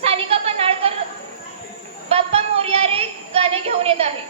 सानिका पन्हाळकर बाप्पा मोरया रे गाणे घेऊन येत आहे.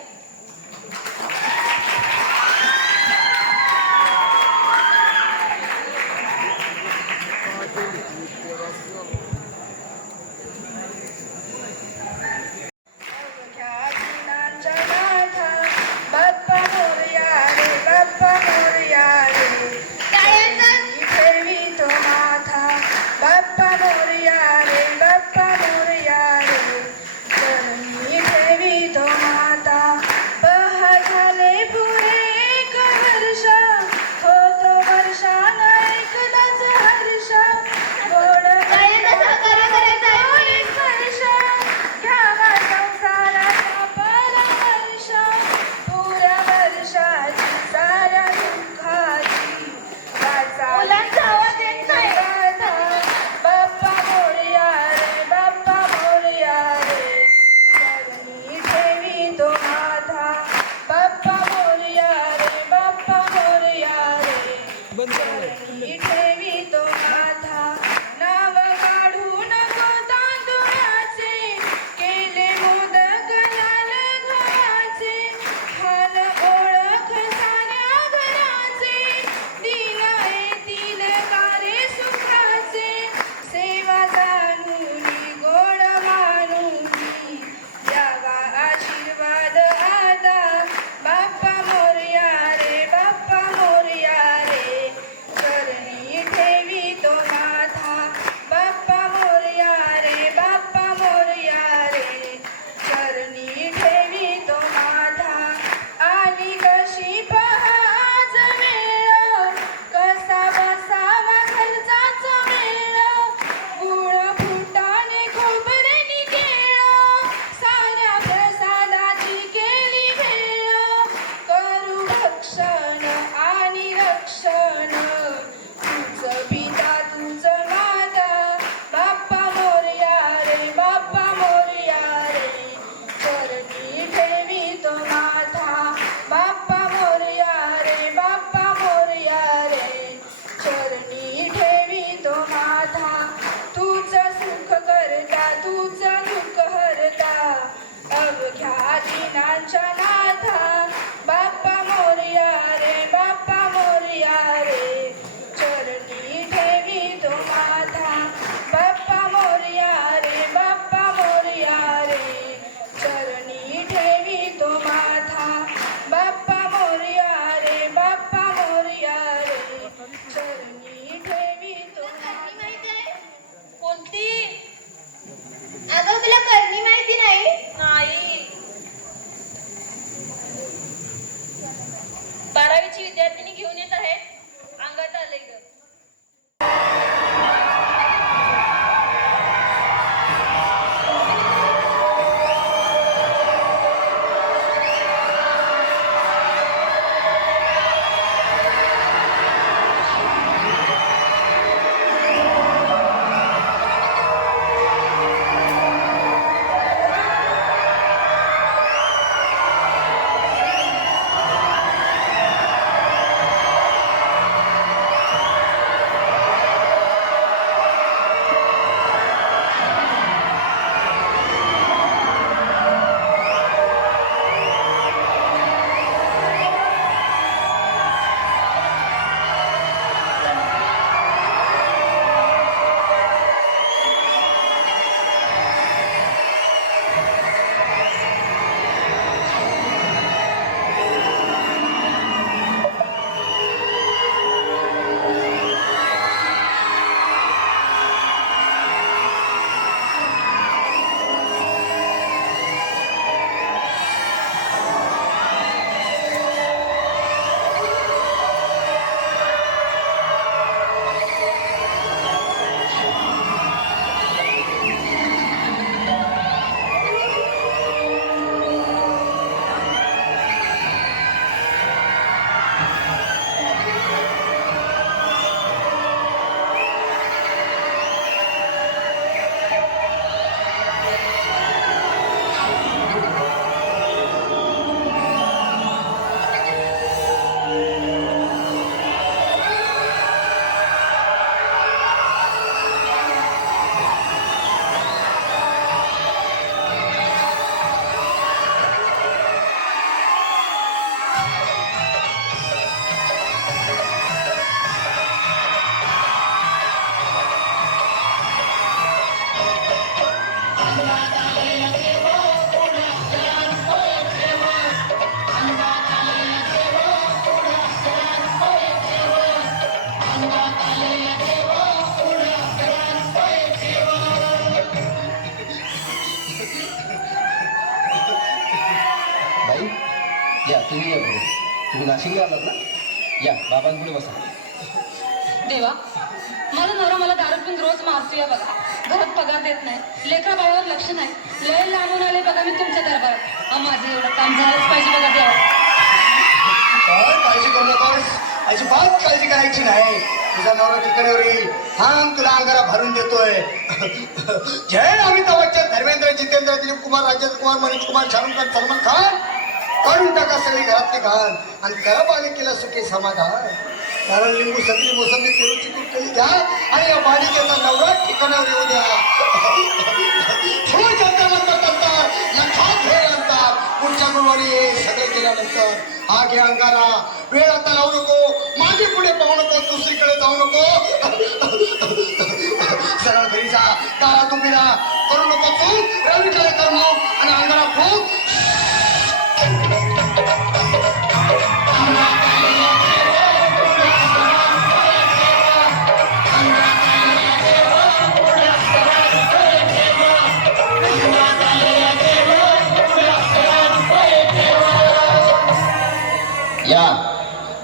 तुम्ही या पुढे. तुम्ही नाशिकला आलात ना? या बाबांपुढे बसा. देवा, माझा नवरा मला दारू पिऊन रोज मारतोय बघा. घरात पगार देत नाही, लेकरा बाळावर लक्ष नाही. लय लांबून आले बघा मी तुमच्या दरबारात. माझं एवढं काम झालंच पाहिजे बघा देवा. काय काळजी करू नकोस, अजिबात काळजी करायची नाही. तुझा नवरा ठिकाणावर येईल. थांब, तुला अंगारा भरून देतोय. जय अमिताभ बच्चन, धर्मेंद्र, जितेंद्र, दिलीप कुमार, राजेंद्र कुमार, मनीष कुमार, शाहरुख खान, सलमान खान, काढून टाका सगळी घरातली घाण आणि करा बालिकेला सुखी समाधान. कारण लिंबू, संत्री, मोसंबी, पेरूची कुठली घ्या आणि या बालिकेचा नवरा ठिकाणावर येऊ द्या. लक्षात घेण्यानंतर पुढच्या गुरुवारी हे सगळं केल्यानंतर हा घे अंगारा. वेळ आता लावू नको, मागे पुढे पाहू नको, दुसरीकडे जाऊ नको. सरळ घरी जा, दारा तुम्हीला करू नको चूक. रवीकडे करू आणि अंगारा फूक. या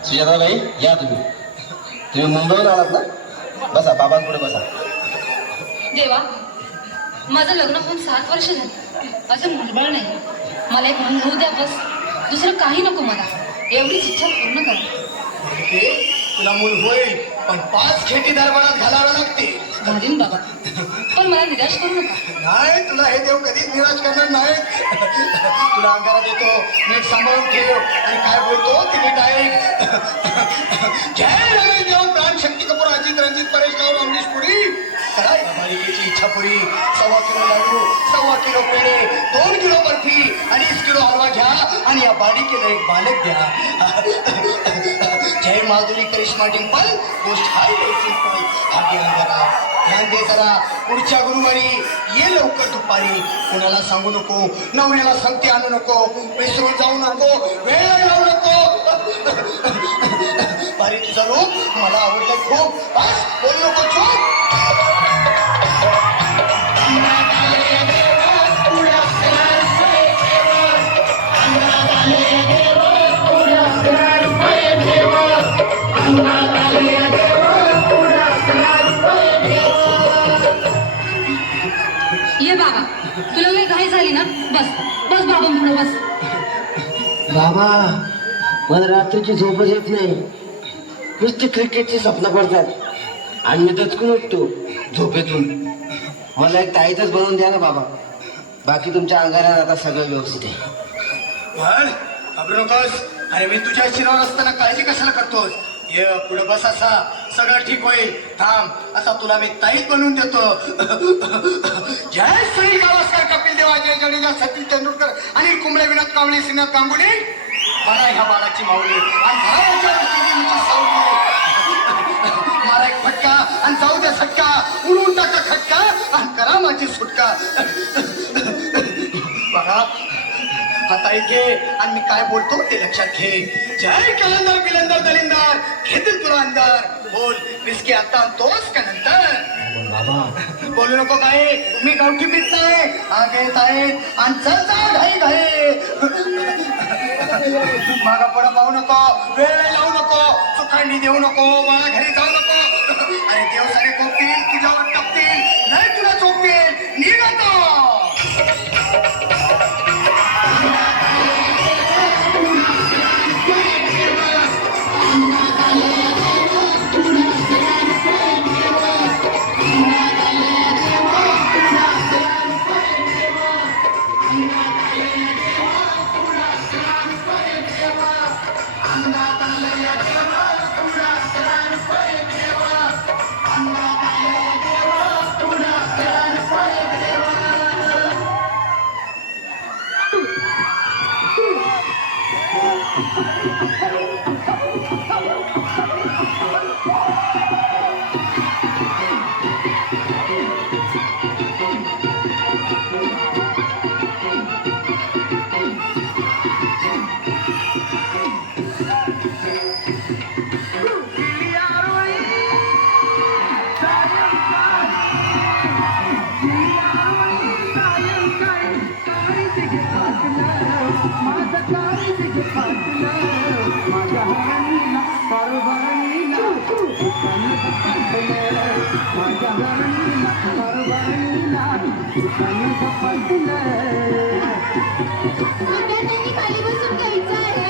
सुजाताबाई, या तुम्ही मुंबईला आलात ना? बसा, बाबांपुढे बसा. देवा, माझं लग्न होऊन 7 वर्ष झाली, अजून मुलबाळ नाही. मला एक मूल होऊ द्या बस, दुसरं काही नको मला. एवढीच इच्छा पूर्ण करा. तुला मूल होईल, पण 5 खेटी दरबारात घालावं लागते. घालीन बाबा, पण मला निराश करू नका. नाही, तुला हे देव कधीच निराश करणार नाही. तुला अंगारा देतो, नीट सांभाळून ठेव आणि काय बोलतो ते नीट ऐक. जय रवी देव, प्राण, शक्ती कपूर, अजित, रणजित, परेश राव, अमरीश पुरी. करा या बालिकेची इच्छा पुरी. 1.25 किलो लाडू, 1.25 किलो पेढे, 2 किलो बर्फी, 2.5 किलो हलवा घ्या आणि या बालिकेला एक बालक द्या. जय माधुरी करिश्मा डिंपल, गोष्ट हाय सिंपल. हा घे अंगारा, ध्यान दे जरा. पुढच्या गुरुवारी ये लवकर दुपारी. कुणाला सांगू नको, नवऱ्याला संगती आणू नको, विसरून जाऊ नको, वेळ लावू नको. भारी तुझा रूप मला आवडलं खूप. बस बोलू नको, चूप. ये बाबा, तुला लई घाई झाली ना? बस बस बाबा पुढे बस. बाबा, मला रात्रीची झोपच येत नाही. नुसती क्रिकेटची स्वप्न पडतात आणि मी दचकून उठतो झोपेतून. मला एक ताईतच बनवून द्या ना बाबा. बाकी तुमच्या अंगारात आता सगळं व्यवस्थित आहे. पण घाबरू नकोस. अरे मी तुझ्या शिरावर असताना काळजी कशाला करतोस? ये पुढे बस, असा सगळं ठीक होईल. थांब, आता तुला मी ताईत बनवून देतो. जय सुनील गावस्कर, कपिल देव, अजय जडेजा, सचिन तेंडुलकर, अनिल कुंबळे, विनोद कांबळे, श्रीनाथ गांगुली. मला ह्या बाळाची माऊली आणि घराच्या वृत्तीची सावली. मारा एक फटका आणि जाऊ दे सटका. उडून टाका खटका आणि करा माझी सुटका. बघा, आता घे आणि मी काय बोलतो ते लक्षात घे. जय कलंदर, बिलंदर, दलिंदर, घेतील तुला अंदर. बोल, विस्की आता आणतोस का नंतर? बाबा, बोलू नको काय, मी गावठी पीत नाही. आगे येत आहेत आणि चल जा घाई घाई. मागा पुढं पाहू नको, वेळ लावू नको, चुकांडी देऊ नको, मला घरी जाऊ नको. अरे देव सारे कोपतील, तुझ्यावर टपतील, नाही तुला चोपतील. निघ आता. I'm not त्यांनी खाली बसून घ्यायचं आहे.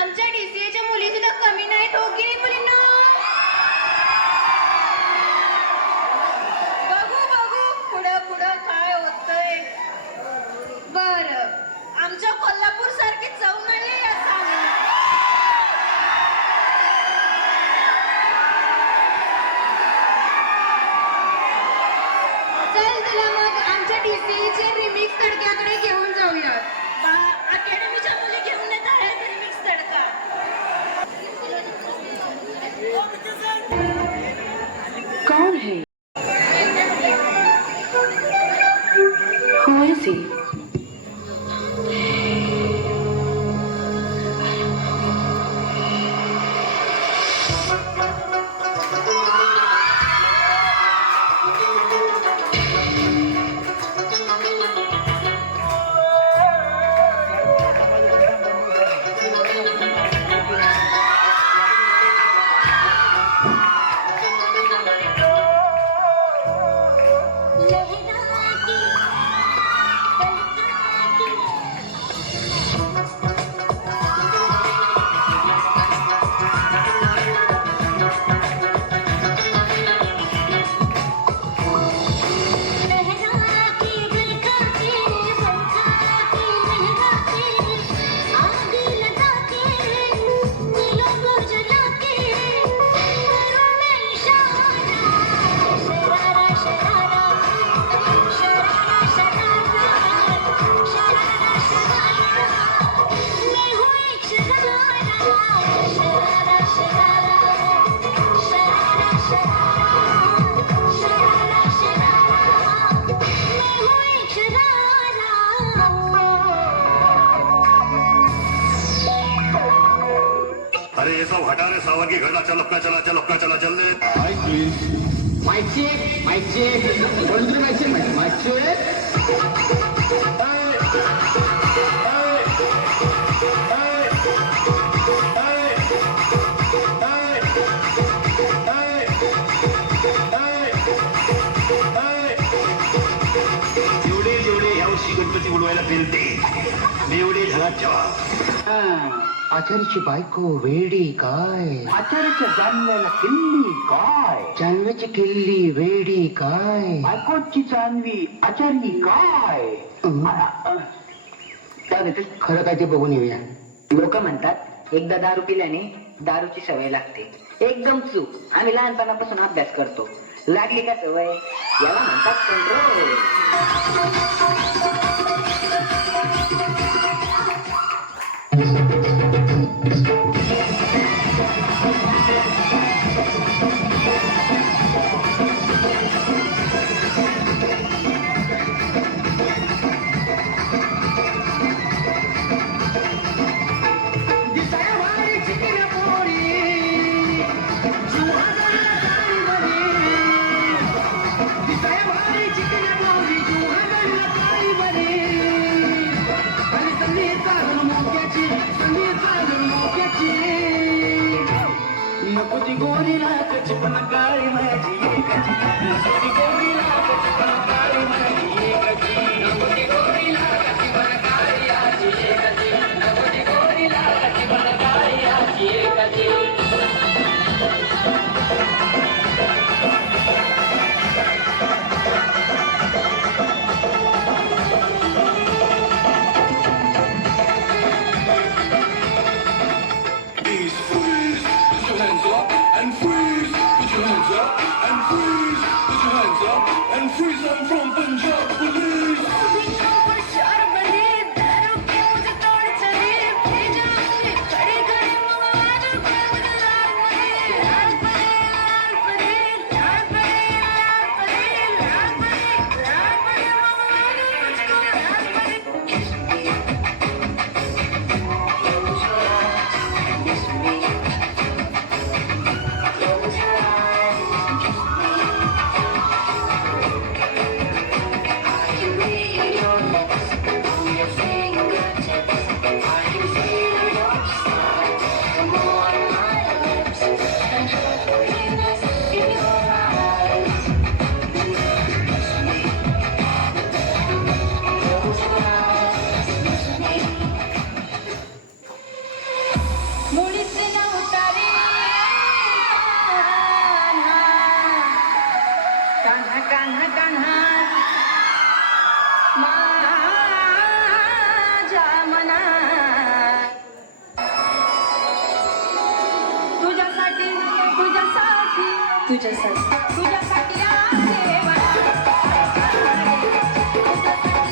आमच्या डीसीएच्या मुली सुद्धा कमी नाहीत हो की नाही मुलींना? बघू बघू पुढं पुढं काय होतंय. बर आमच्या कोल्हापूर सारखी जाऊन आले या सांगा. चल तुला मग आमच्या डीसीएच्या रिमिक्स तडक्याकडे घेऊन जाऊया. अकॅडमीच्या मुली घेऊन येत आहेत रिमिक्स तडका. कौन है? Who is he? अरे ये सब हटा रे सावन की घटना चल अपना चला चल अपना चला चल रे mic check one three mic check जेवढे जेवढे ह्या वर्षी गणपती उडवायला फिरते एवढे झाला जवाब. आचार्याची बायको वेडी काय आचार्याच्या जानव्याला किल्ली काय जानव्याची किल्ली वेडी काय बायकोची जानवी आचार्य काय खरं काय ते बघून येऊया. लोक म्हणतात एकदा दारू पिल्याने दारूची सवय लागते. एकदम चूक. आम्ही लहानपणापासून अभ्यास करतो. लागली का सवय याला म्हणतात कंट्रोल. तुझी गोरी लाकच पण काळी माझी एकाची तुझी गोरी लाकच पण काळी माझी एकाची तुझी गोरी लाकच पण काळी आजी एकाची तुझी गोरी लाकच पण काळी आजी एकाची मुळीचे नवतारे कान्हा कान्हा कान्हा माझ्या मनात तुझ्यासाठी तुझ्यासाठी तुझ्यासाठी तुझ्यासाठी आहे मला. तुझ्यासाठी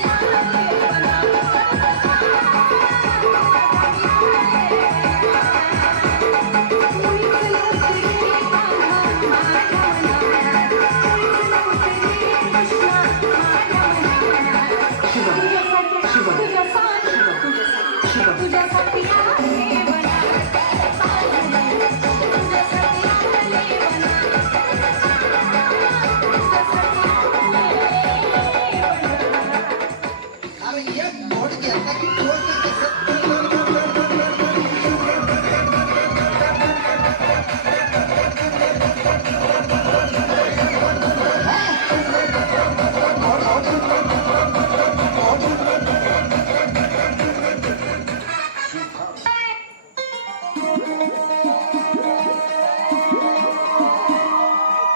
आहे मला. तुझ्यासाठी आहे मला.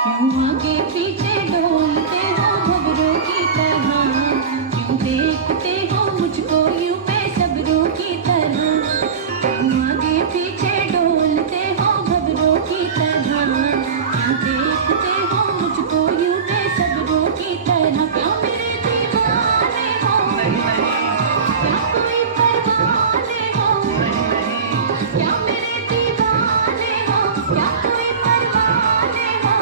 क्यों आगे पीछे डोलते हो खबरों की तरह क्यों देखते हो मुझको यूं बेसब्रों की तरह क्यों आगे पीछे डोलते हो खबरों की तरह क्यों देखते हो मुझको यूं बेसब्रों की तरह क्या मेरे दीवाने हो क्या कोई परवाने हो क्या मेरे दीवाने हो क्या कोई परवाने हो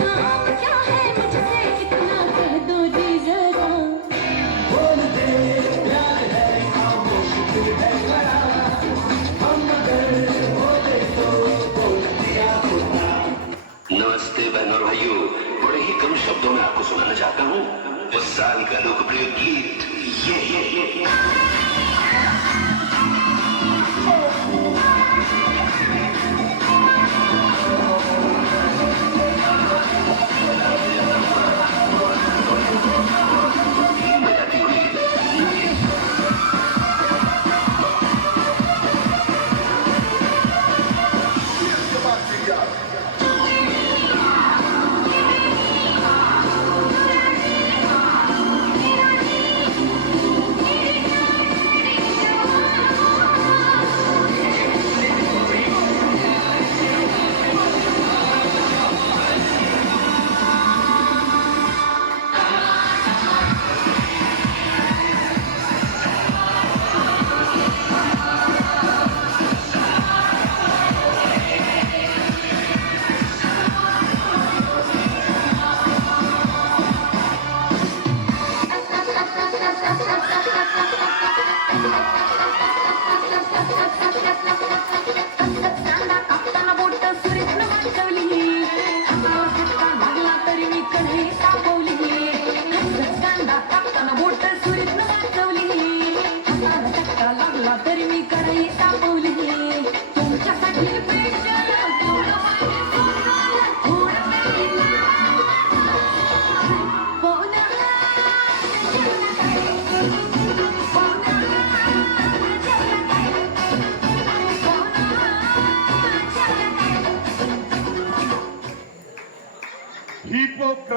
काम क्या है मुझसे इतना कह दो जी जरा नमस्ते बहन और भाइयों, बड़े ही कम शब्दों में आपको सुनाना चाहता हूँ उस साल का लोकप्रिय गीत ये बजाती हुई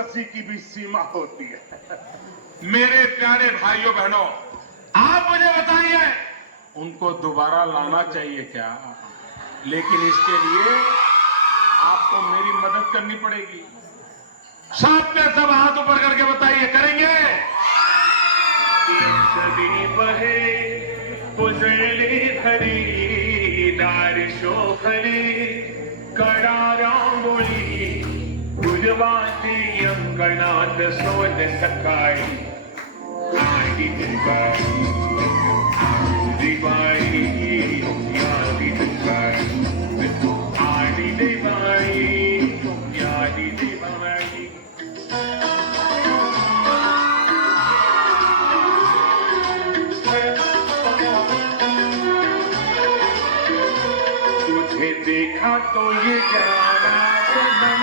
मर्जी की भी सीमा होती है। मेरे प्यारे भाइयों बहनों, आप मुझे बताइए उनको दोबारा लाना चाहिए क्या? लेकिन इसके लिए आपको मेरी मदद करनी पड़ेगी। सब पे सब हाथ ऊपर करके बताइए, करेंगे? सदी बहे पुजली खरी दारिशो खरी करारा बोली गुजवाती अंगणात सोन सकाळी आली दिवाळी दिवाळी यादी दिवाळी आली दिवाळी यादी दिवाळी। तुझे देखा तो ये जाना सनम,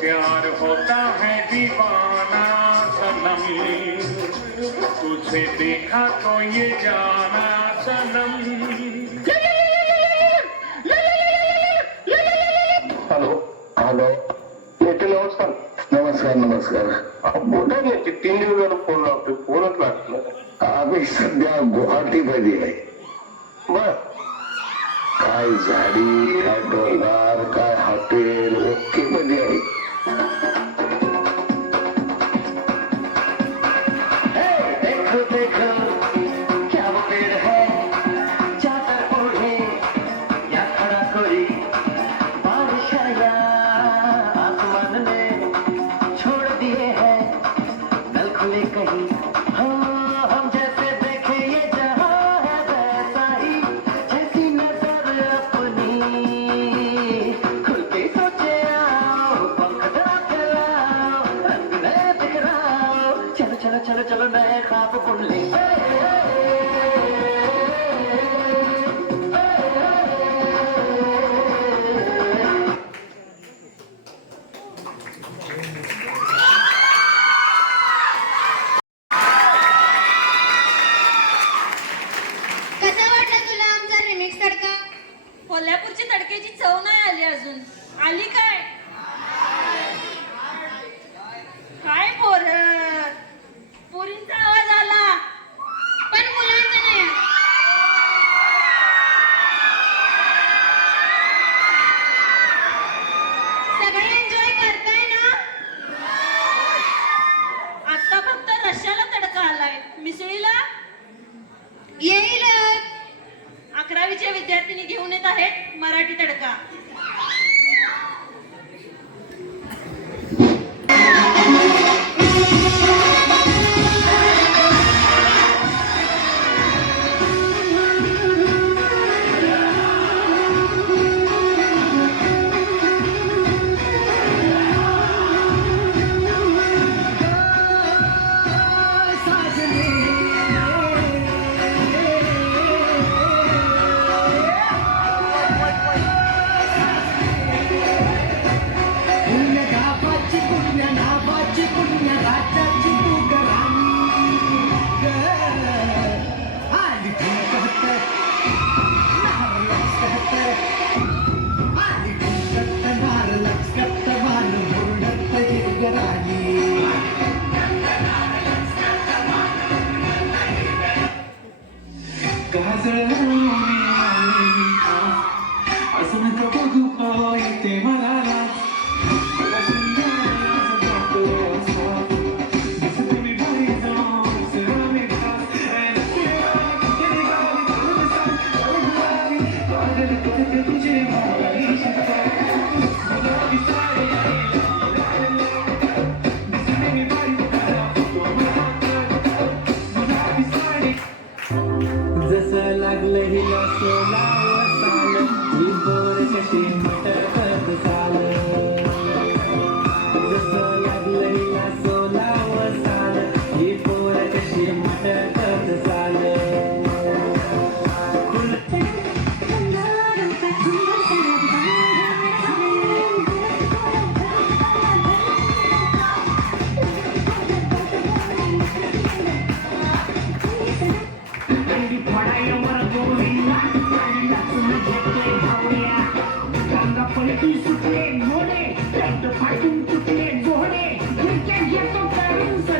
प्यार होता है दीवाना सनम। तुझे देखा तो ये जाना सनम। हॅलो हॅलो येते नमस्कार नमस्कार नमस्कार मोठा नाही 3 दिवस झालं फोन लावतोय फोनच लागतो आम्ही सध्या गुवाहाटीमध्ये आहे बर काय झाडी काय डोंगर काय हॉटेल ओके मध्ये आहे देखो देखो क्या वो पेड़ है चादर ओढ़े या खड़ा कोई बारिश आया आसमान ने छोड़ दिए हैं नल खुले कहीं हाँ हम जैसे देखे ये जहाँ है वैसा ही जैसी नजर अपनी खुल के सोचे आओ पंख जरा फैलाओ रंग नए बिखराओ चलो चलो चलो चलो नए ख्वाब बुन ले कसं वाटलं तुला आमचा रिमिक्स तडका? कोल्हापूरची तडक्याची चव नाही आली अजून. आली काय? काय पोरींचा आवाज आला पण मुलांचा नाही. सगळे एन्जॉय करताय ना? आता फक्त रश्याला तडका आलाय, मिसळीला येईलच. 11वीच्या विद्यार्थिनी घेऊन येत आहेत मराठी तडका.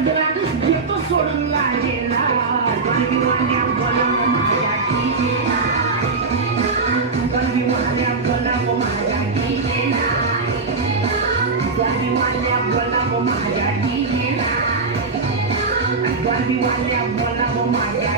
नादला घेतो सोडून लागेला गलबीवाल्या गलम माझ्या टिकेला गलबीवाल्या गलम माझ्या टिकेला गलबीवाल्या गलम माझ्या टिकेला गलबीवाल्या गलम माझ्या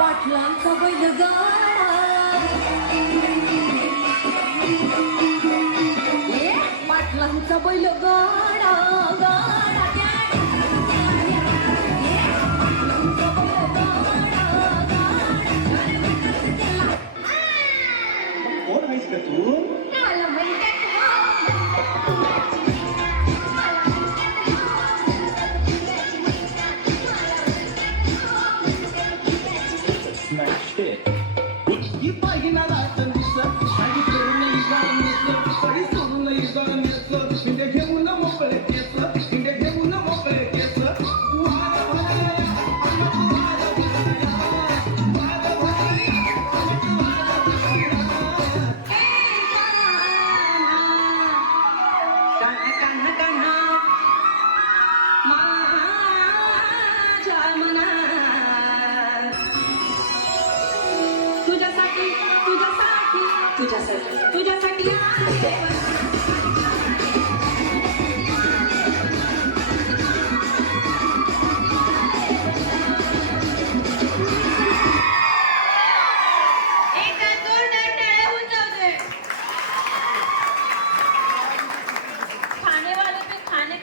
पाटलांचा बैलगाडा पाटलांचा बैलगाडा गाडा कोण आहेस का तू ही पाहिजे लायसन दिसत आणि करून तरी सोडून इंडिया घेऊन मोकळे केस इंडिया घेऊन मोकळे केस तुझ्यासाठी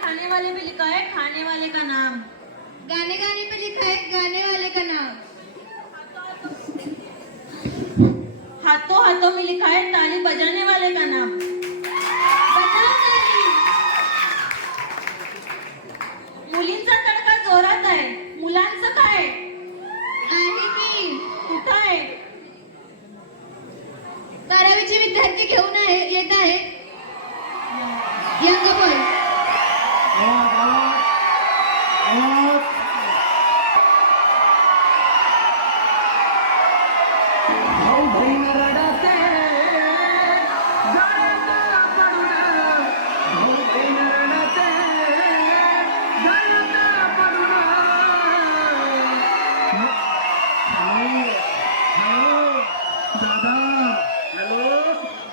खाने वाले पे लिखा है खाने वाले का नाम गाने गाने पे लिखा है गाने वाले का नाम हाथों हाथों में लिखा है ताली बजाने वाले का नाम बजाओ ताली मुलींचा तडका जोरात आहे मुलांचं काय आहे की कुठं आहे 12वीचे विद्यार्थी घेऊन येत आहेत यंग बॉय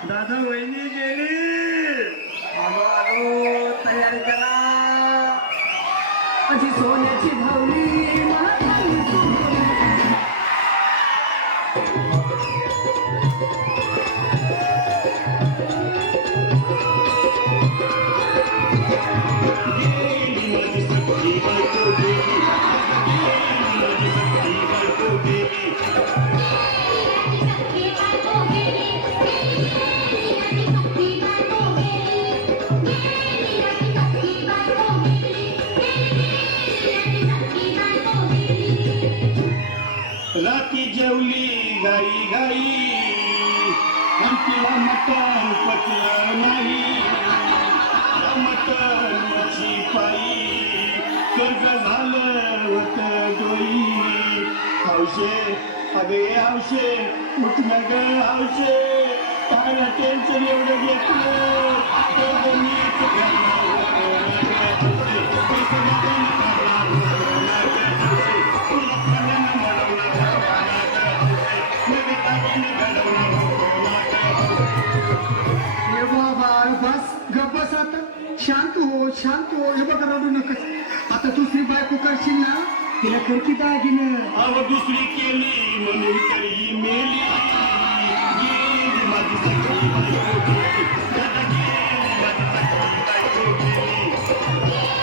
दादा वहिनी गेली तयारी करा अशी सोन्याची धावली जेवली घाई घाई पण तिला मटण पटलं नाही मटण मच्छी पायी कर्ज झालं होत डोई हौशे अगे हौशे उठणं ग हौशे काय टेन्शन एवढं घेतलं कर्ज मीच करणार होतं. पैसे मागून करणार होतं. तुला खाण्यानं मरवणार होतं. नवी तागीनं घडवणार होतं. हे बाबा बस गप बस आता शांत हो हे बघा रडू नकस आता दुसरी बायको करशील ना तिला करकी दागिनं अव दुसरी केली म्हणून तरी मेली गेली माझी सखी बायको गेली. दादा गेली माझी सखी बायको गेली.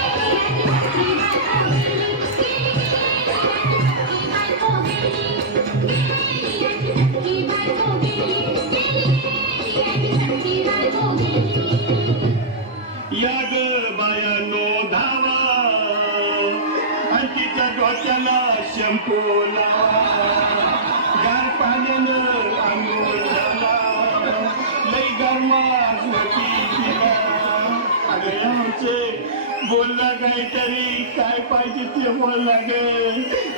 या ग बायानो धावा आणि तिच्या डोक्याला शंपू लावा गार पाण्यानं आंघोळ झाला लई गरमास नकी पिला अगं आमचे बोलला काहीतरी काय पाहिजे ते बोलला ग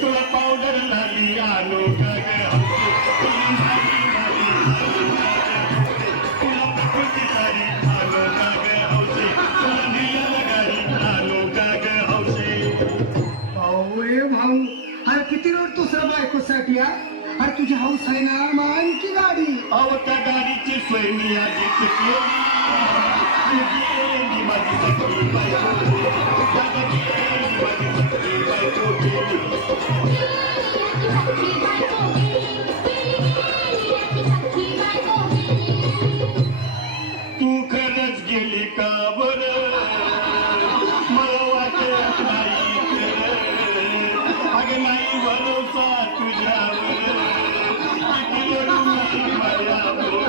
तुला पावडर लागली आणू का ग आमचे तुला साडी लागली तुला पकडची साडी आणू का ग हौसे तुला भियाला गाडी आणू का ग हौसे भाऊ रे भाऊ अरे किती रडतो सर बायकोसाठी हा अरे तुझी हौस आहे ना मग आणखी गाडी अव त्या गाडीची सोय मी आधीच केली आणि गेली माझी सखी बायको दादा गेली माझी सखी बायको गेली. तू खरंच गेली का बरं मला वाटत नाही खरं. अगं नाही भरोसा तुझ्यावर किती रडू मी माझ्यावर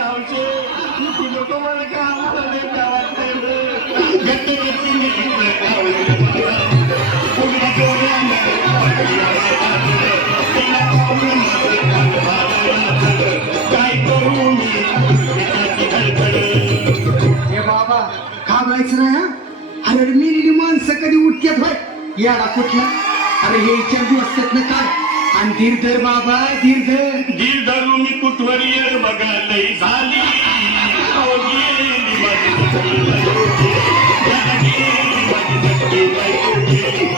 आमचे तू नको मला का आम्हाला नाही का वाटतंय गट्ट गट्टी मी काय करू मी हे बाबा घाबरायचं नाही हा अरे मेलेली माणसं कधी उठतात होय याला कुठला अरे हे विचार दिवस ना काय आणि धीर धर बाबा धीर धर धीर धरू मी कुठवर येर बघा लई झाली अहो गेली माझी सखी बायको गेली. दादा गेली माझी सखी बायको गेली.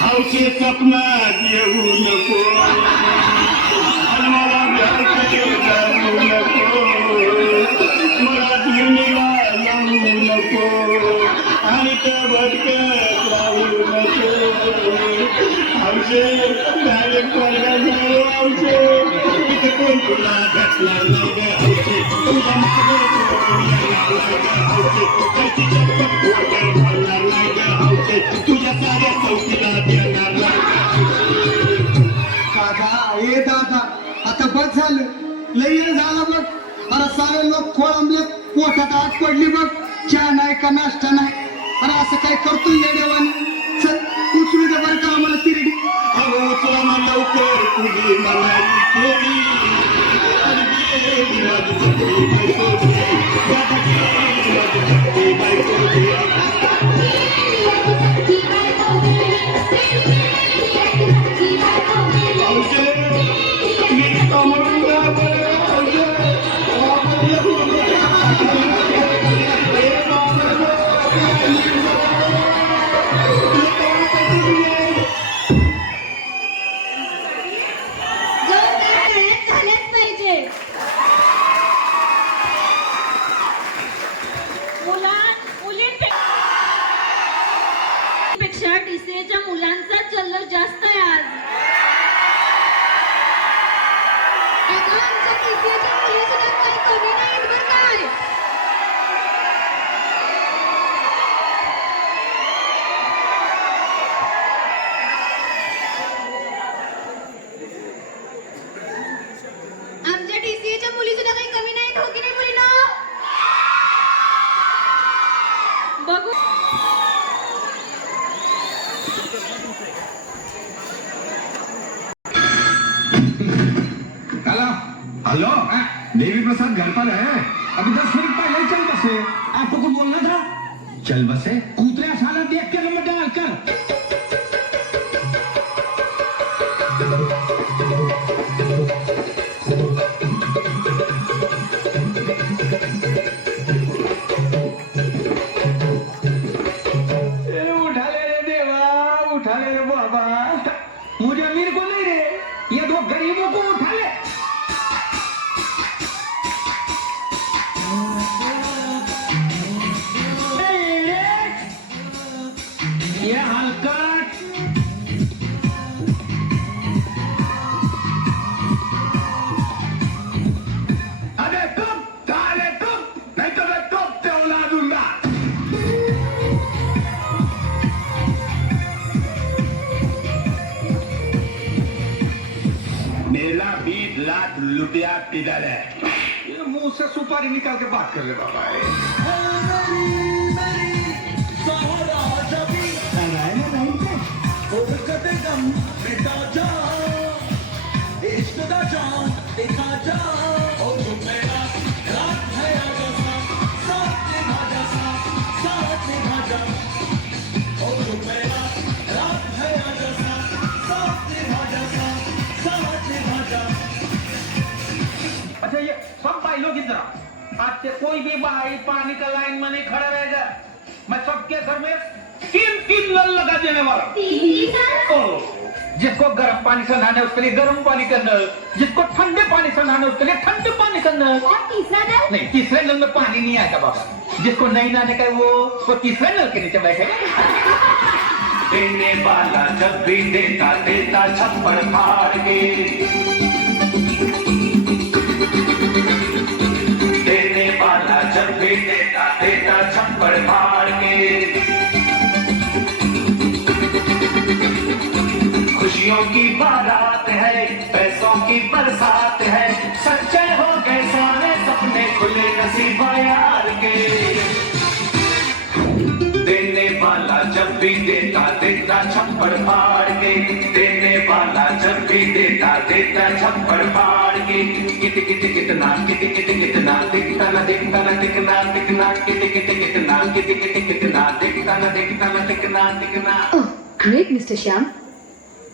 हौसे सपनात येऊ नको आणि मला भ्याके जाऊ नको मला धुनीला लावू नको आणि ते भटकत राहू नको हौसे डायरेक्ट वर्गात जाऊ हौसे तिथे कोण तुला घटणार नाही ग हौसे तुझ्या मागे कोण येणार नाही ग हौसे त्याची चप्पल वगैरे घालणार नाही ग हौसे तुझ्या साऱ्या चौकीला देणार नाही दादा ए दादा आता बस झालं लई वेळ झाला बघ अरे सारे लोक खोळंबले पोटात आग पडली बघ चहा नाही का नाश्ता नाही अरे असं काय करतो या देवाने चल उचलू दे बरं का आम्हाला तिरडी अहो तुला मला लवकर तुझी मला केली आणि गेली माझी सखी बायको गेली. दादा गेली माझी सखी बायको गेली. हौसे मी कमवून जा बरं हौसे झालेच पाहिजे मुलींपेक्षा डीसीएच्या मुलांचा जल्लोष जास्त आहे आज. अगं, आमच्या डीसीएच्या मुली सुद्धा काही कमी नाहीत बरं काय. बघू. हेलो देवी प्रसाद घर पर है? अभी 10 मिनट पहले चल बसे. आपको कुछ बोलना था? चल बसे. कूतरे साला देख के नंबर डाल कर. उठा ले रे देवा, उठा ले रे बाबा. मुझे अमीर को नहीं रे, ये दो गरीबों को उठा ले. ये हलकट. अरे तुम ताले तुम, नहीं तो मैं टोपते उड़ा दूंगा. मेरा 20 लाख रुपया किधर है? ये मुंह से सुपारी निकाल के बात कर रहे बाबा. अच्छा ये सब भाई लोग इधर आओ. आज से कोई भी भाई पानी का लाइन में नहीं खड़ा रहेगा. मैं सबके घर में 3 नल लगा देने वाला हूं. जिसको गर्म पानी से नहाना है उसके लिए गर्म पानी का नल, जिसको ठंडे पानी से नहाना है उसके लिए ठंडे पानी का नल. तीसरा नल? नहीं, तीसरे नल में पानी नहीं आएगा बाबा. जिसको नहीं नहाने का है वो तीसरे नल के नीचे बैठेगा. देने वाला जब भी देता देता छप्पड़ फाड़ के. देने वाला जब भी देता देता छप्पड़ फाड़ के. खुशियों की बारात है, पैसों की बरसात है. सच्चे हो गए सारे सपने खुले नसीब यार के. देने वाला जब भी देता देता छप्पड़ फाड़ के. देने वाला जब भी देता देता छप्पड़ फाड़ के. कित कित कितना कित कित कितना दिखता न दिखता न दिखना दिखना. कित कित कितना कित कित कितना दिखता न दिखता न दिखना दिखना. ग्रेट मिस्टर श्याम,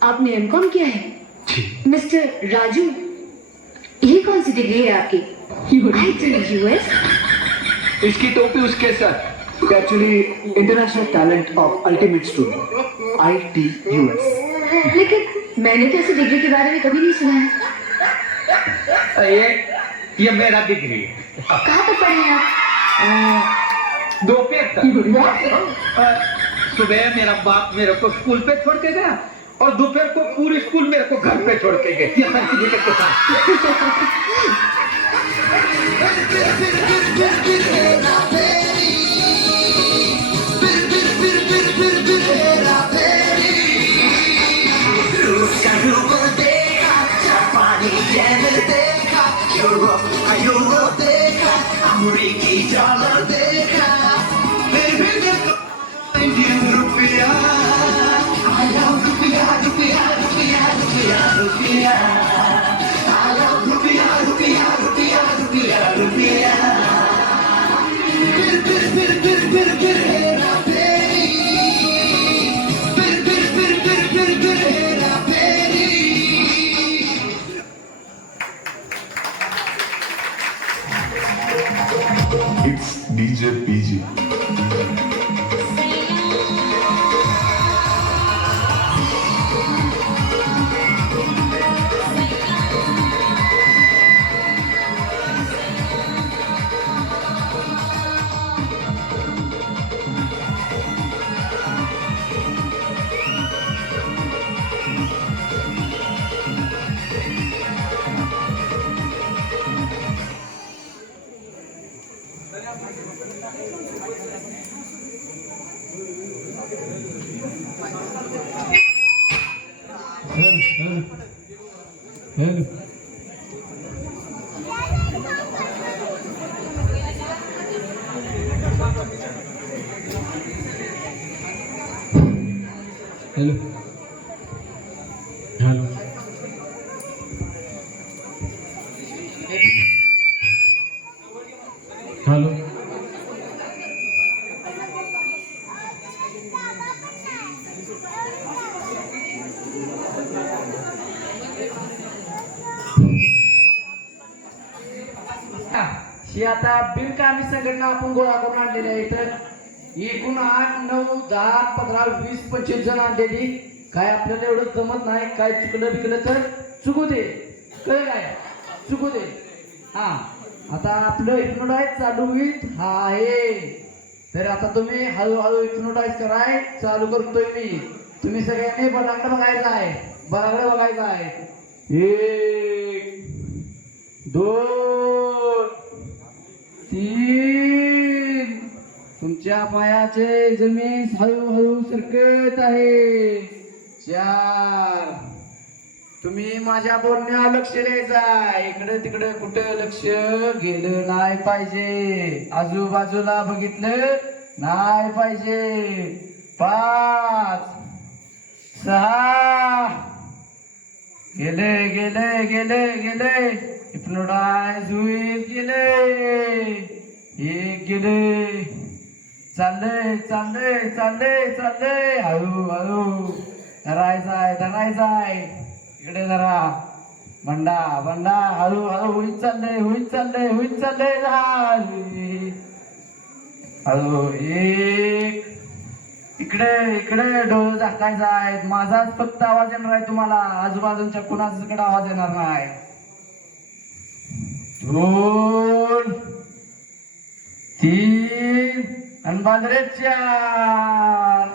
आपने एमकॉम किया है. मिस्टर राजू, ये कौन सी डिग्री है आपकी? यूएस. इसकी टोपी उसके साथ. Actually international talent of ultimate student ITUS. लेकिन मैंने तो ऐसी डिग्री के बारे में कभी नहीं सुना है. ये मेरा डिग्री है. कहाँ तक पढ़े हैं आप? दोपहर तक. सुबह मेरा बाप मेरे को स्कूल पे छोड़ के गया और दोपहर को पूरी स्कूल मेरे को घर पे छोड़ के गए. ये सर्टिफिकेट के साथ. It's DJ PG. Hello hello hello ही आता बिनकामी संघटना आपण गोळा करून आणलेली आहे इथं एकूण 8, 9, 10, 15, 20, 25 जण आणलेली. काय आपल्याला एवढं जमत नाही, काय चुकलं बिकलं तर चुकू दे, कळलं काय, चुकू दे. हा आता आपलं हिप्नोटाईज चालू होईल हा आहे. तर आता तुम्ही हळूहळू हिप्नोटाईज कराय चालू करतोय मी. तुम्ही सगळ्यांनी बलाकडे बघायचं आहे, बलाकडे बघायचं आहे. 1 2 3 तुमच्या पायाचे जमीन हळूहळू सरकत आहे. 4 तुम्ही माझ्या बोलण्या लक्ष द्यायचं. इकडे तिकडे कुठं लक्ष गेलं नाही पाहिजे, आजूबाजूला बघितलं नाही पाहिजे. 5 6 गेले गेले गेले गेले हिप्नोटाईज होईल गेले. 1 गेले. चाललंय चाललंय चाललंय चाललंय हळूहळू धरायचाय धरायचाय. इकडे जरा बंडा बंडा हळूहळू होईत चाललंय होईत चाललंय होईत चाललंय. हळू 1 इकडे इकडे डोळे झाकायचा आहे. माझाच फक्त आवाज येणार आहे तुम्हाला, आजूबाजूच्या कुणाकडे आवाज येणार नाही. 2 3 आणि बाजरे 4.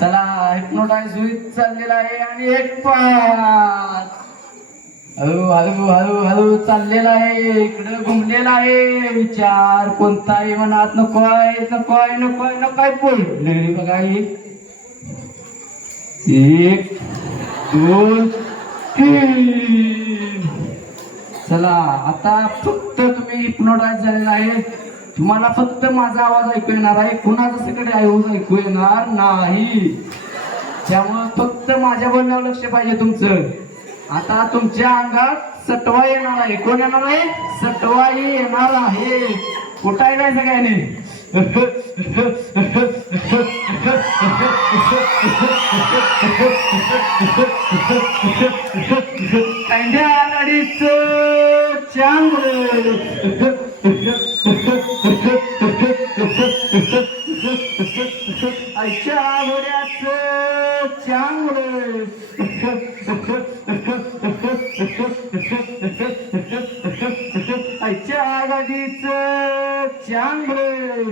चला हिप्नोटाईज होईत चाललेला आहे. आणि 1 5 हळू हळू हळू हळू चाललेला आहे. इकडे घुमलेला आहे. विचार कोणताही मनात नकोय नकोय नकोय नकोय पडले बघा. 1 2 3 चला आता फक्त तुम्ही हिप्नोटाईज झालेला आहे. तुम्हाला फक्त माझा आवाज ऐकू येणार आहे, कुणाचा सगळे आवाज ऐकू येणार नाही. त्यामुळे फक्त माझ्या बोलण्यावर लक्ष पाहिजे तुमचं. आता तुमच्या अंगात सटवा येणार आहे. कोण येणार आहे? सटवाई येणार आहे. कुठाय काय सगळ्यांनी कांद्या गाडीच चांगलं आईच्या घोड्याचं चांगलं आईच्या गाडीचं चांगलं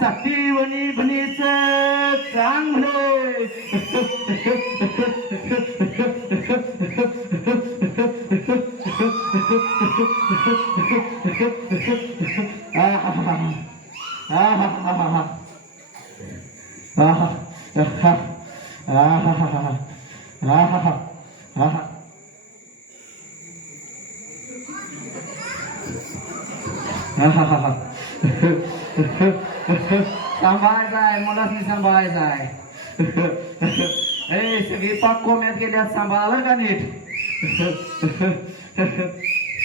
साठी वणी भणीच चांगलं सांभाळायचं आहे, मलाच नाही सांभाळायचं आहे. ए सगळी पाक कोम्यात गेल्यात, सांभाळावर का नीट.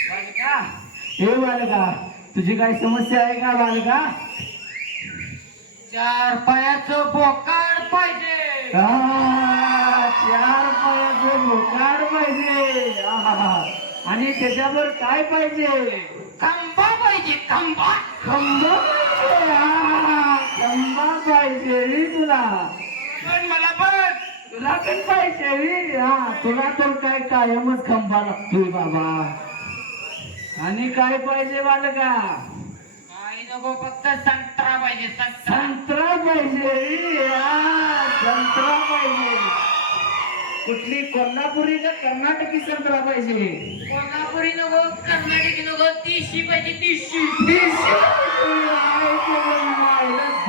बालका हे बालका तुझी काही समस्या आहे का बालका? 4 पायाचं बोकाड पाहिजे. 4 पायाचं बोकाड पाहिजे. आणि त्याच्यावर काय पाहिजे? खंबा पाहिजे. खंबा खंबा खंबा पाहिजे तुला. पण मला पण तुला पण पाहिजे. तुला तर काय कायमच खंबा लागतोय बाबा. आणि काय पाहिजे बालका? काही नको, फक्त संत्रा पाहिजे. संत्रा पाहिजे. संत्रा पाहिजे. कुठली कोल्हापुरी का कर्नाटकी संत्रा पाहिजे? कोल्हापुरी नको, कर्नाटकी नको, देशी पाहिजे. देशी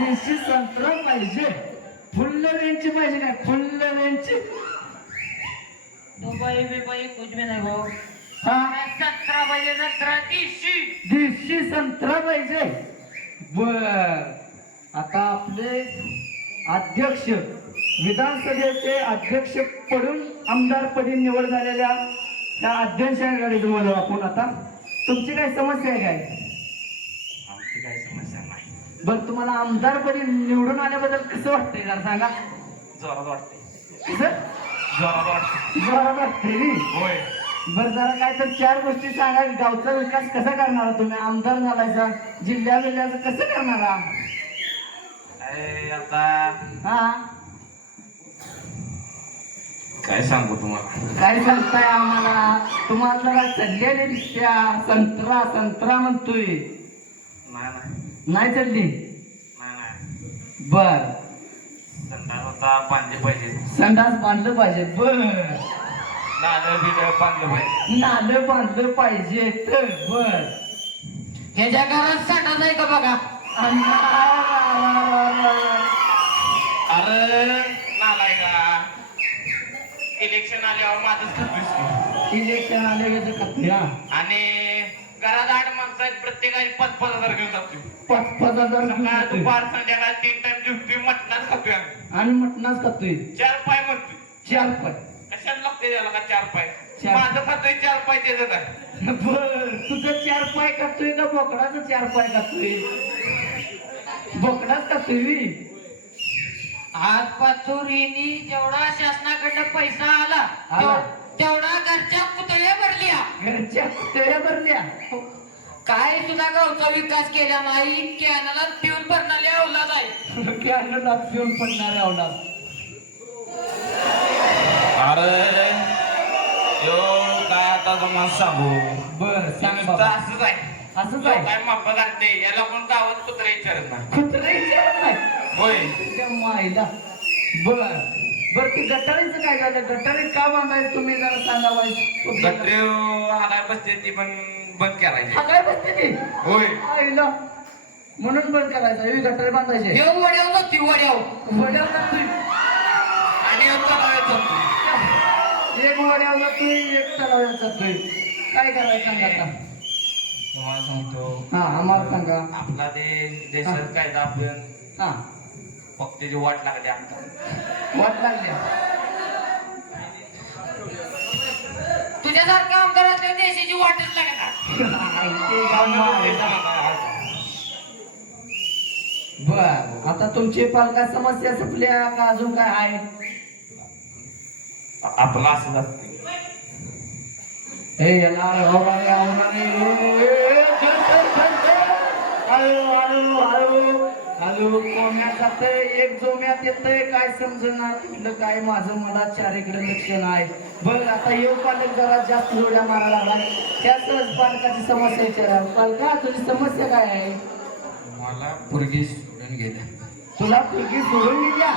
देशी संत्रा पाहिजे. फुल्ल रेंजची पाहिजे. काय फुल्ल रेंजची? दुबई बिबई कुछ भी नाही भाऊ. संत्रा पाहिजे संत्रा देशी संत्रा पाहिजे. बर आता आपले अध्यक्ष विधानसभेचे अध्यक्ष पडून आमदारपदी निवड झालेल्या त्या अध्यक्षांकडे बोलू आपण आता. तुमची काय समस्या आहे काय? आमची काही समस्या नाही. बर तुम्हाला आमदारपदी निवडून आल्याबद्दल कसं वाटतंय जरा सांगा. जोरात वाटते. कसं जोरात वाटते. जोरात वाटतंय. होय. बरं जरा काय तर 4 गोष्टी सांगा. गावचा विकास कसा करणार तुम्ही? आमदार झालायचा, जिल्ह्याचं कसं करणार? आता हा काय सांगू तुम्हाला? काय सांगताय आम्हाला? तुम्हाला जरा चढलेली दिसत्या. संत्रा संत्रा म्हणतोय. नाही चढली. बर संडास आता बांधले पाहिजे. संडास बांधलं पाहिजे. बर नालं बिलं बांधलं पाहिजे. नालं बांधलं पाहिजे. तर बर ह्याच्या घरात संडास आहे का बघा? अरे नालाय का इलेक्शन आल्यावर माझंच खर्च. इलेक्शन आले का? आणि घरात 8 माणसं आहेत. प्रत्येकाने 5,000 घेऊन जातो. 5,000 सकाळ दुपार संध्याकाळ 3 टाइम जेवतोय. मटणाच खातोय आम्ही. आणि मटणाच खातोय. 4 पाय म्हणतोय. 4 पाय. कशाला लागते त्याला का 4 पाय? चार. माझं खातोय 4 पाय त्याचं आहे. बर तुझं 4 पाय खातोय का बोकडाचं 4 पाय खातोय? बोकडाच खातोय. आज पाचोरीनी जेवढा शासनाकडनं पैसा आला आला. तेवढा घरच्या पुतळ्या भरल्या. घरच्या कुत्र्या भरल्या. काय सुद्धा गावचा विकास केला नाही. कॅनला पिऊन भरणारे अवलाद आहे. कॅनला पिऊन पडणाऱ्या अवलाद. अरे यो काय आता तुम्हाला सांगू. बर सांग नुसतं बाबा. असंच आहे. असंच यो आहे. काय माप घालते. याला कोण गावात कुत्रा विचारत नाही. कुत्रे विचारत नाही. होय. त्या माईला. बर बर ते गटारीचं काय झालं? गटारी का बांधायचं तुम्ही जरा सांगा बाई. गटरे हालाय बसते ती पण बंद करायची. काय बसते ती? होय. आईला म्हणून बंद करायचं. हे गटारी बांधायचे. देव वड्याव जाती वड्याव. वड्यावर जातोय. आणि एक वड्यावर जातोय, एक तलावावर जातोय. काय करायचं सांगा आता. तुम्हाला सांगतो. हा आम्हाला सांगा. आपला देशात कायदा आपण हा फक्त त्याची वाट लागली आपल्याला. वाट लागल्या. तुझ्यासारख्या आमदारातल्या देशाची वाटच लागणार. बर आता तुमची पालका समस्या संपल्या का अजून काय आहे? आपला असं असतं. हे याला हॅलो कोम्यात जातंय, एक जोम्यात येतंय. काय समजना कुठलं काय माझं मला चारीकडे लक्ष नाही. बघ आता येऊ पालक जरा जास्त जोड्या मारायला लागलाय. त्यातच पालकाची समस्या विचारा. पालका तुझी समस्या काय आहे? मला पोरगी सोडून गेल्या. तुला पोरगी सोडून गेल्या?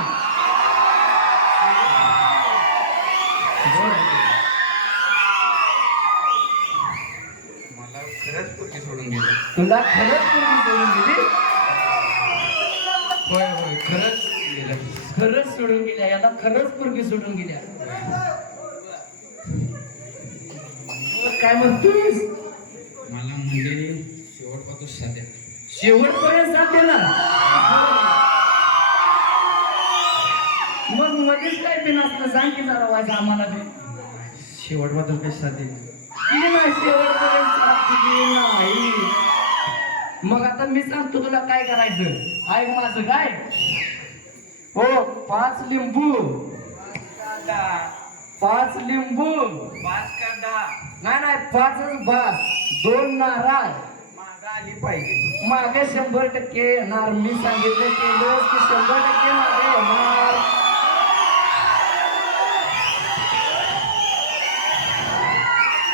मला खरंच पोरगी सोडून गेल्या. तुला खरंच पोरगी सोडून गेली? होय होय खरंच गेल्या. खरंच सोडून गेल्या. याला खरंच पोरगी सोडून गेल्या. काय म्हणतोस? मला मुलीने शेवटपासून साध्या. शेवटपर्यंत साथ देणार? मग मध्येच काय बिन असतं सांग की जरा व्हायचं आम्हाला बी. शेवटबद्दल काही साध्य दिली नाही शेवटपर्यंत साथ दिली नाही. मग आता मी सांगतो तुला काय करायचं. ऐक माझं काय. हो 5 लिंबू. 5 लिंबू. 5 कांदा नाही 5च बस. 2 नारळ मागा आली पाहिजे. मागे 100% येणार. मी सांगितलं केलं की 100% मागे येणार.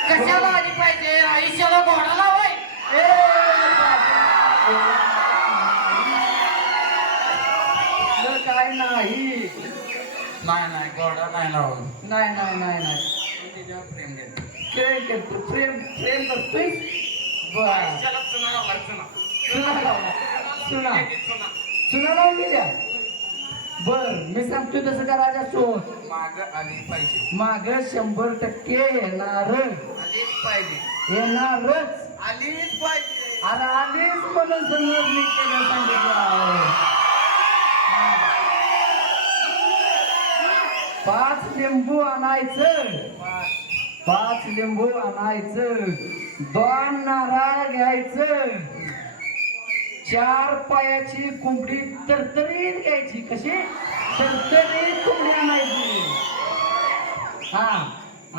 कशाला आली पाहिजे? आयुष्याला घोडा लावाय. काय नाही. नाही गोडा नाही लावून. नाही तिच्यावर प्रेम देतो. प्रेम प्रेम करतोय. बर आयुष्याला चुना लावला चुना. सुना लावला. सुना चुना. सुना लावून गेल्या. बर मी सांगतोय तसं करायचं असतो माग आली पाहिजे माग 100% येणार आलीच पाहिजे येणारच आलीच पाहिजे अरे आधीच म्हणून समज मी केलं सांगितलं आहे. हा. 5 लिंबू आणायचं 5 लिंबू आणायचं 2 नारळ घ्यायचं 4 पायाची कोंबडी तरतरीत घ्यायची कशी तरतरीत कोंबडी आणायची हा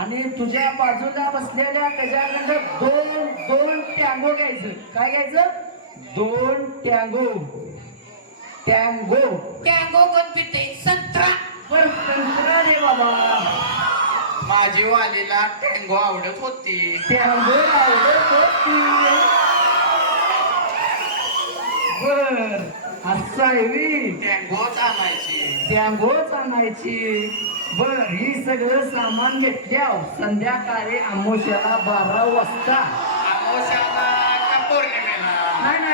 आणि तुझ्या बाजूला बसलेल्या त्याच्याकडे दोन टँगो घ्यायचं काय घ्यायचं 2 टँगो टँगो कोण पिते संत्रा पण संत्रा रे बाबा माझी वालीला टँगो आवडत होती टँगो आवडत होती बर असं आहे बी. टँगोच आणायची टँगोच आणायची बर ही सगळं सामान घेतल्यावर संध्याकाळी आमोशाला 12 वाजता अमावस्याला का पौर्णिमेला नाही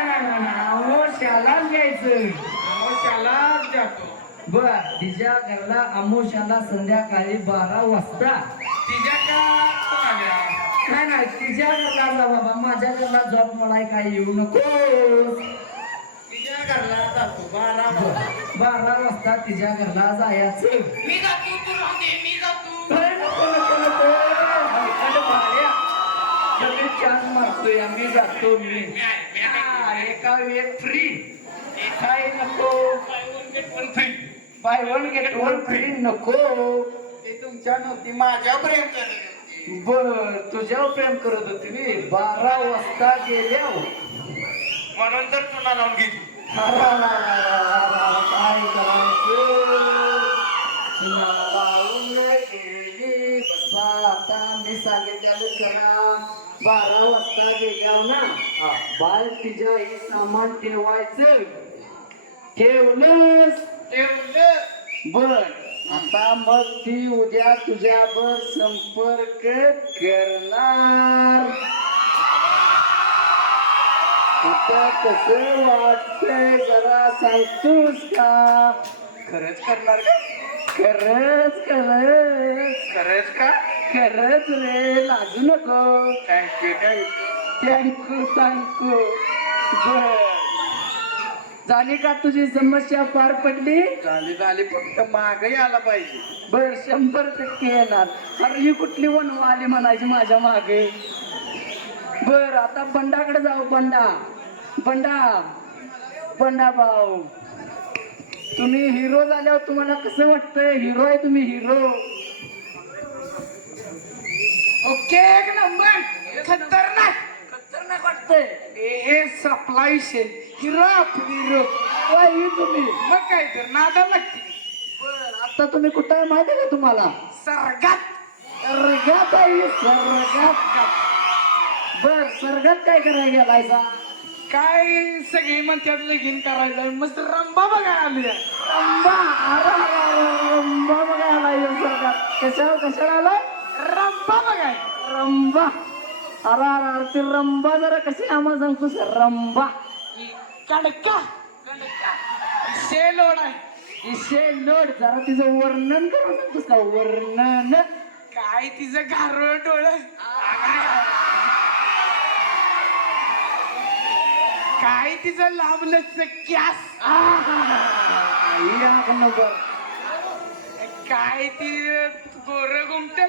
आमोशालाच घ्यायचं अमावस्यालाच जातो बर तिच्या घरला आमोशाला संध्याकाळी 12 वाजता तिच्या का कोणाच्या? नाही तिच्या घरला जा बाबा माझ्या घरला जॉब मला काय येऊ नको तिच्या घरला जातो 12 वाजता तिच्या घरला जायचं मी जातो तू राहू दे मी जातो अरे नको हलकट भाड्या जमीन चान्स मारतोय आम्ही जातो मी हा, एका एक फ्री काय नको by one get one free नको ते तुमच्या नव्हती माझ्या प्रेम करत बर तुझ्यावर प्रेम करत होती मी 12 वाजता गेल्यावर म्हणून तर तुला लावून गेली काय करायचं लावून गेली बसा आता मी सांगितलेलं करा 12 वाजता गेल्यावर ना बाल तिच्या ही सामान ठेवायचं ठेवलंस बर आता मग ती उद्या तुझ्यावर संपर्क करणार आता कसं वाटतंय जरा सांगतोस का खरंच करणार का खरंच का खरंच रे लाजू नको थँक्यू थँक्यू बर झाली का तुझी समस्या पार पडली झाली फक्त मागही आला पाहिजे बर 100% येणार अरे ही कुठली वनवा आली म्हणायची माझ्या मागे बर आता बंडाकडे जाऊ बंडा भाऊ तुम्ही हिरो झाल्यावर तुम्हाला कसं वाटतंय हिरो आहे तुम्ही हिरो ओके एक नंबर खतरनाक वाटतंय हे सप्लाय हिरो तुम्ही मग काय तर नादा लागते बर आता तुम्ही कुठं आहे माहिती आहे का तुम्हाला सरगात सर्गात आहे सर्गात बर सर्गात काय करायला गेलायचा काय सगळी म्हणतात लगीन करायचं मस्त रंबा बघा आली रंबा रंबा बघायला येऊ सर्गात कशाला आलाय रंबा बघाय रंबा अरे ते रंबा जरा कशी आम्हाला सांगतोस रंबा कणका शेलोड आहे इशे लोड जरा तिचं वर्णन करून सांगतोस का वर्णन काय तिचं गारळ डोळं काय तिचं लांबलंच कॅस नंबर काय ती गोर गुमट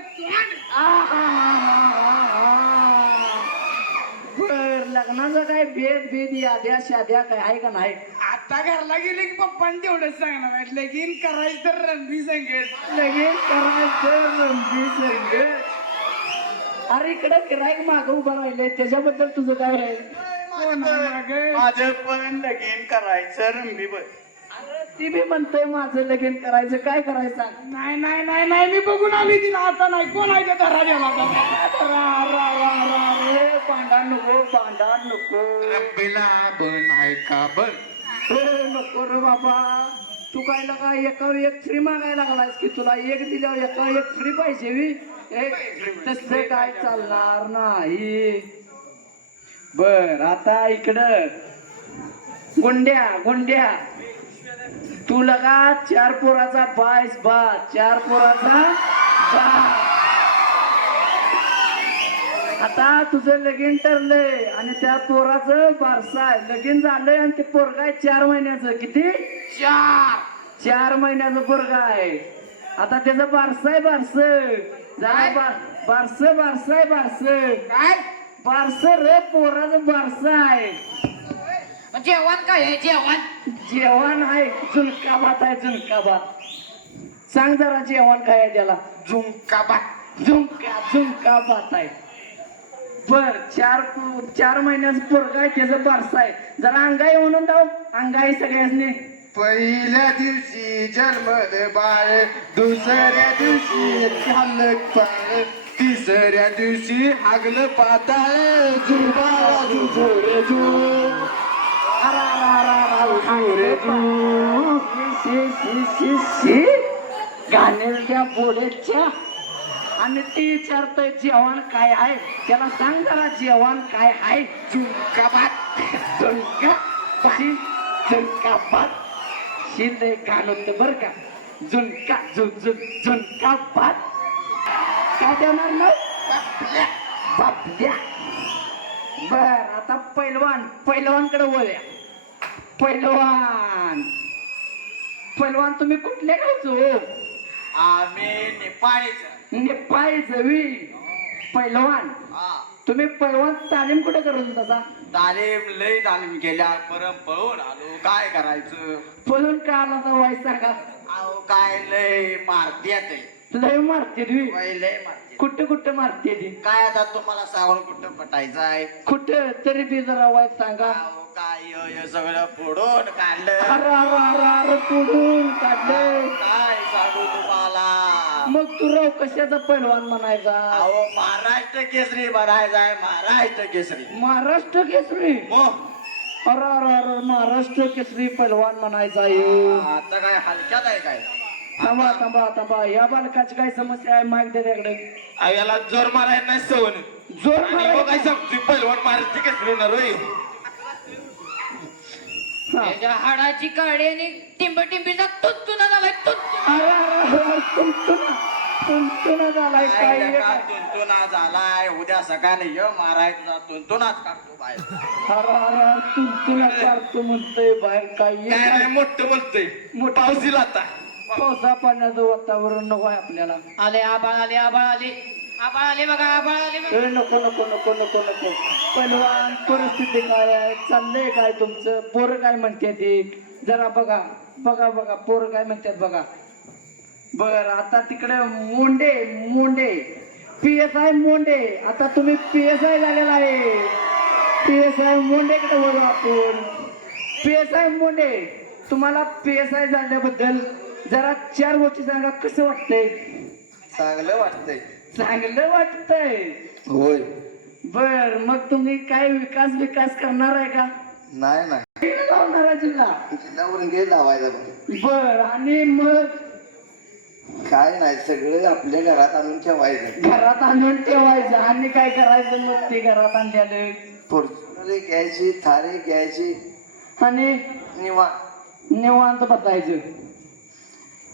बर लग्नाचं काय भेद याद्या शाद्या काय आहे का नाही आता घरला गेले की पप्पांनी तेवढंच सांगणार आहे लगीन करायचं तर रंबी संगत लगेच करायचं रंबी संगत अरे इकडे गिराईक मागं उभं राहिले त्याच्याबद्दल तुझं काय राहील माझं पण लगीन करायचं रंबी बघ अरे ती बी म्हणतोय माझं लगीन करायचं काय करायचं नाही मी बघून आली तिला आता नाही कोण आहे त्या धरा द्याला रे भांडण नको रंबीला बन आहे का बन नको रे बाबा तू काय लगा एकावर एक फ्री मागायला लागलायस की तुला एक दिल्यावर एकावर एक फ्री पाहिजे तसं काय चालणार नाही बर आता इकडं गुंड्या तू लगा 4 पोराचा बायस बा 4 पोराचा बा. आता तुझं लगीन ठरलंय आणि त्या पोराचं बारसा आहे. लगीन झालंय आणि ते पोरगा आहे 4 महिन्याचं. किती? 4 महिन्याचं पोरगा आहे. आता त्याचं बारसा आहे बारस जरा बारस आहे बारस काय बारस रे पोराचं बारस आहे. जेवण काय आहे जेवण? जेवण आहे झुणका भात आहे झुणका भात. सांग जरा जेवण काय आहे त्याला? झुमका भात. झुणका भात आहे. बर 4 महिन्याचं पोरगा आहे त्याचं बारसा आहे. जरा अंगाई म्हणून जाऊ अंगाई सगळ्यांनी. पहिल्या दिवशी जन्मलं बाळ, दुसऱ्या दिवशी झालं पाळ, तिसऱ्या दिवशी हागलं पाताळ, जुबाला जुजोरे जू. घाणेरड्या बोलेच्या. आणि ती विचारतोय जेवण काय आहे त्याला सांग जरा जेवण काय आहे? झुणका भात. झुणका भात शिंदे घाण होत बर का. झुणका भात काय देणार ना बापल्या. बर आता पैलवानकडे वळूया. पैलवान तुम्ही कुठले गावचो? आम्ही नेपाळीचं वी. पैलवान तुम्ही पैलवान तालीम कुठे करून तसा? तालीम केल्या परत पळून आलो. काय करायचं? पळून का आला तर वाईट सांगा. अहो काय लय मारत्यात. लय मारते तुम्ही. लय मारते. कुठं मारते ती? काय आता तुम्हाला सांगून कुठं पटायचं आहे? कुठं तरी बी जरा वाईट सांगा. अहो काय हे सगळं फोडून काढलं. अरे पुढून काढले. काय सांगू तुम्हाला? मग तू राव कशाचा पैलवान म्हणायचा? अहो महाराष्ट्र केसरी बनायचा आहे. महाराष्ट्र केसरी. महाराष्ट्र केसरी. अरे महाराष्ट्र केसरी पैलवान म्हणायचा आहे. आता काय हलक्यात आहे काय? थांबा या बालकाची काय समस्या आहे माहिती त्याच्याकडे? याला जोर मारायला नाही सवण. जोर काय सांगतोय पहिलवान महाराष्ट्र केसरी होणार होय. त्याच्या हाडाची काळी आणि टिंबटिंबीचा तुंतुना झालाय तुंतुना झालाय काय? तुंतुना झालाय. उद्या सकाळी मारायचा तुंतुनाच काढतो बाहेर. अरे तुंतुना काढतो म्हणतोय बाहेर काय? काय मोठं बोलतोय. पाऊस दिला आता. पावसा पाण्याचं वातावरण नको आहे आपल्याला. आले आबाळ आले बघा आबाळ आले बघा. नको पैलवान परिस्थिती काय आहे? चाललंय काय तुमचं? पोरं काय म्हणते ते जरा बघा पोरं काय म्हणतात बघा. बर आता तिकडे मोंडे PSI मोंडे. आता तुम्ही PSI झालेला आहे. PSI मोंडेकडे बघा आपण. PSI मोंडे तुम्हाला PSI झाल्याबद्दल जरा 4 गोष्टी सांगा. कसं वाटतंय? चांगलं वाटतंय. होय. बर मग तुम्ही काय विकास करणार आहे का? नाही लावणारा जिल्हा जिल्ह्यावरून गेला लावायचा. बर आणि मग काय नाही सगळं आपल्या घरात आणून ठेवायचं. घरात आणून ठेवायचं आणि काय करायचं मग ते घरात आणल्यानं? फॉर्च्युनर घ्यायची, थारी घ्यायची आणि निवांत बसायचं.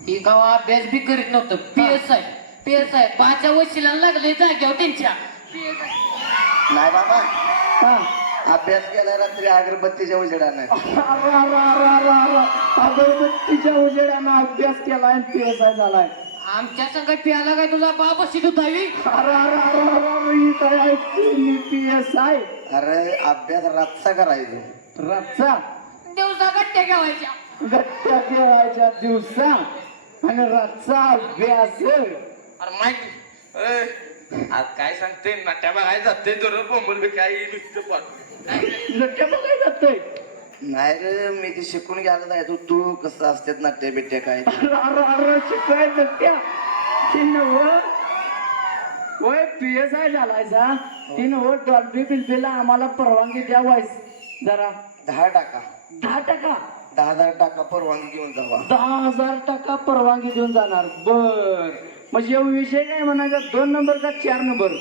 ही गावा अभ्यास बी करीत नव्हतं. PSI 5 वशिला लागले जाग्यावर त्यांच्या. नाही बाबा हा अभ्यास केला रात्री अगरबत्तीच्या उजेडानं. अगरबत्तीच्या उजेडानं अभ्यास केलाय आणि PSI झालाय. आमच्या संग प्याला काय तुझा बाप बशीत होता वी? PSI अरे अभ्यास रातचा करायचो. रातचा दिवसा गट्ट्या ठेवायच्या. गट्ट्या खेळायच्या दिवसा आणि रातचा अभ्यास. अरे माहिती आज काय सांगते नाट्या बघायला जाते तर बोंबल बी काही गट्ट्या बघायला जातोय. नाही रे मी ते शिकून घ्यायला जायचो. तू कसं असतात नाट्य बिट्या काय? शिकाय गट्ट्या होय PSI झालायचा. 3 डॉल्बी बिल्बीला आम्हाला परवानगी द्यावायच जरा. 10% 10,000 टाका परवानगी घेऊन जावा. 10,000 टाका परवानगी देऊन जाणार. बर म्हणजे विषय काय म्हणायचा? 2 नंबर का 4 नंबर?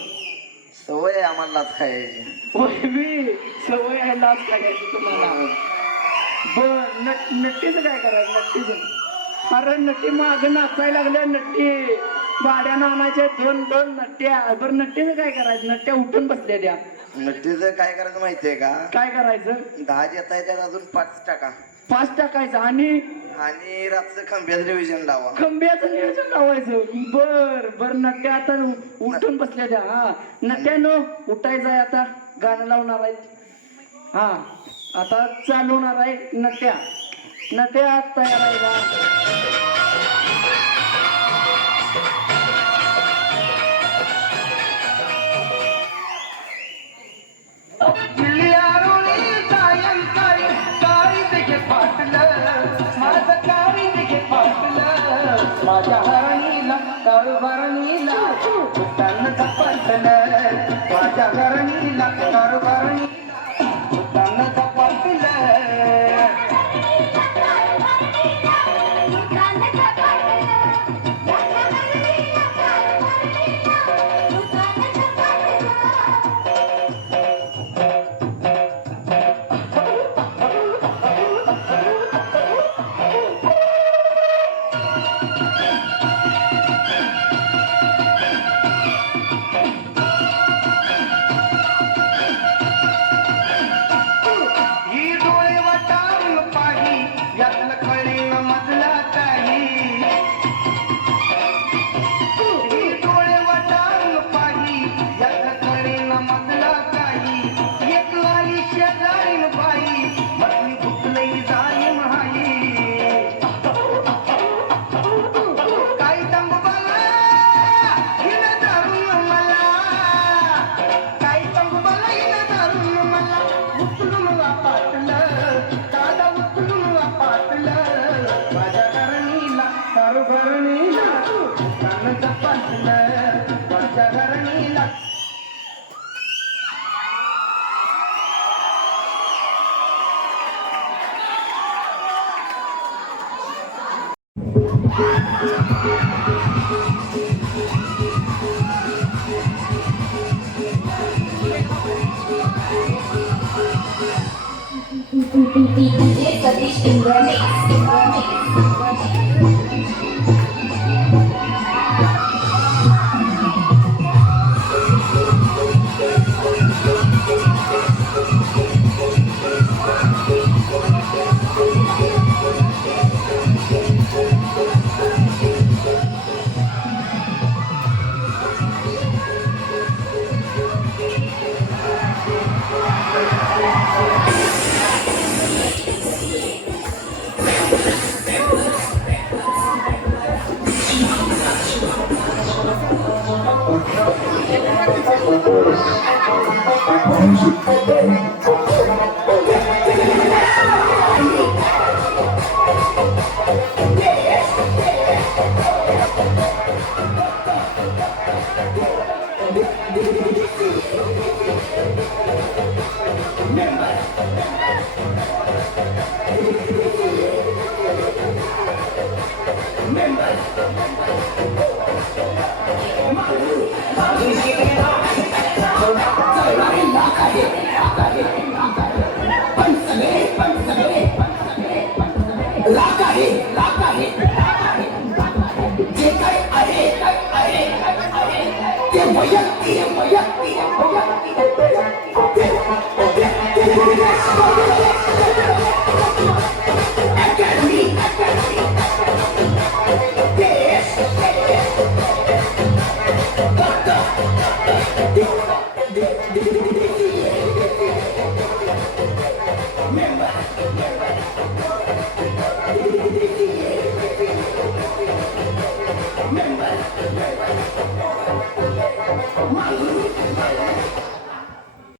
सवय आहे आम्हाला लाच खायची. होय मी सवय आहे लाच खायची तुम्हाला. बर नट्टीचं काय करायचं नट्टीचं अरे नट्टी माग नाचायला लागल्या नट्टी गाड्या आणायच्या दोन नट्ट्या बरं नट्टीचं काय करायचं नट्ट्या उठून बसल्या त्या नट्टीचं काय करायचं माहितीये का काय करायचं 10 येता येतात अजून 5 टाका 5 टाकायचं आणि रातचं खंब्याचं रिव्हिजन लावा खंब्याचं नियोजन लावायचं बर नट्ट्या आता उठून बसल्या त्या हा नट्ट्यानो उठायचंय आता गाणं लावणार आहेत हा आता चालू होणार आहे नट्या तयार आहे का माझ्या हरणीला कारभारणीला भूतान झपाटलं माझ्या हरणीला कारभारणीला भूतान झपाटलं Did